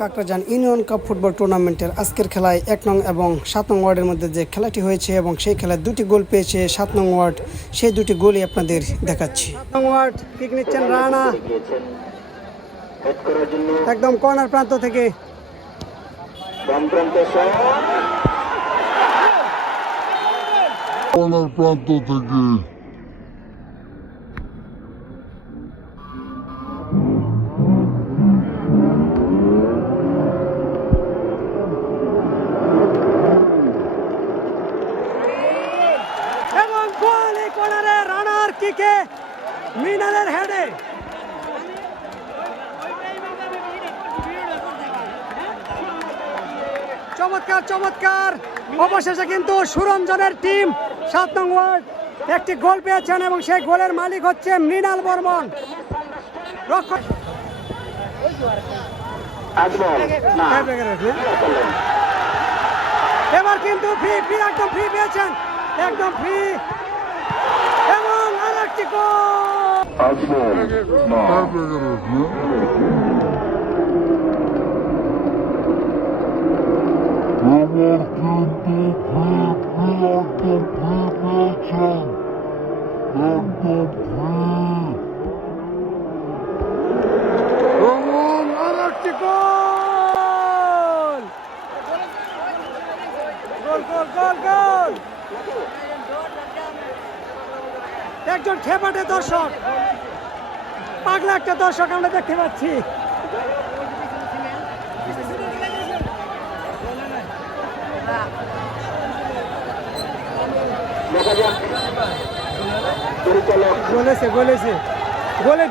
Kakrajan union cup football টুর্নামেন্টের আজকের খেলায় এক নং এবং সাত নং ওয়ার্ডের মধ্যে যে খেলাটি হয়েছে এবং সেই খেলায় দুটি গোল পেয়েছে সাত নং ওয়ার্ড সেই দুটি গোলই আপনাদের দেখাচ্ছি। সাত নং ওয়ার্ড কিক নিচ্ছেন রানা। একদম কর্নার প্রান্ত থেকে। কর্নার প্রান্ত থেকে। কর্নারে রানার কিকে মিনালের হেডে। চমৎকার চমৎকার। অবশেষে কিন্তু সুরঞ্জনের টিম সাত নং ওয়ার্ড একটি গোল পেয়েছেন এবং সেই গোলের মালিক হচ্ছে মৃণাল বর্মন। রক্ষক এবার কিন্তু ফ্রি ফ্রি একদম ফ্রি পেয়েছেন। একদম ফ্রি এবং আরেকটি না এবার কিন্তু ফ্রি ফ্রি একদম ফ্রি পেয়েছেন একজন খেপাটে দর্শক। পাগলা একটা দর্শক আমরা দেখতে পাচ্ছি। বলেছে বলেছে বলে